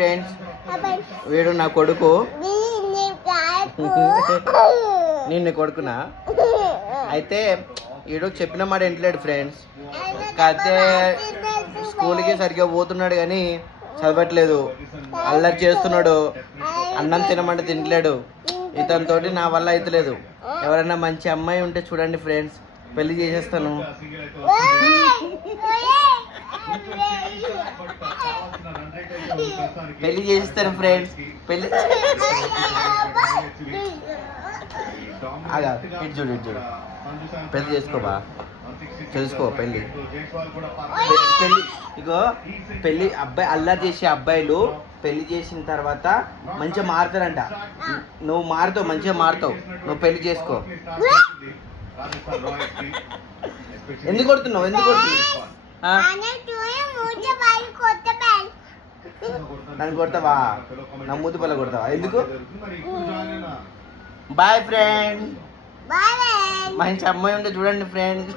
Friends, వీడు నా కొడుకు. నేను నీ కొడుకునా? అయితే వీడు చెప్పిన మాట వింటలేడు ఫ్రెండ్స్. కాకపోతే స్కూల్కి సరిగ్గా పోతున్నాడు కానీ చదవట్లేదు, అల్లరి చేస్తున్నాడు, అన్నం తినమంటే తినట్లేడు. ఇతనితో నా వల్ల అవుతలేదు. ఎవరైనా మంచి అమ్మాయి ఉంటే చూడండి ఫ్రెండ్స్, పెళ్లి చేసేస్తాను. పెళ్లి చేసేస్తాను ఫ్రెండ్స్. పెళ్లి ఇటు చూడు, ఇటు చూడు. పెళ్లి చేసుకోబా, తెలుసుకో. పెళ్లి పెళ్లి ఇగో పెళ్లి అబ్బాయి అల్లరి చేసే అబ్బాయిలు పెళ్లి చేసిన తర్వాత మంచిగా మారుతారంట. నువ్వు మారుతావు, మంచిగా మారుతావు. నువ్వు పెళ్లి చేసుకో. ఎందుకు కొడుతున్నావు? ఎందుకు కొడుతున్నావు? నన్ను కొడతావా? నా మూతి పల్ల కొడతావా? ఎందుకు? Boy friend. మంచి అమ్మాయి ఉంటే చూడండి ఫ్రెండ్స్.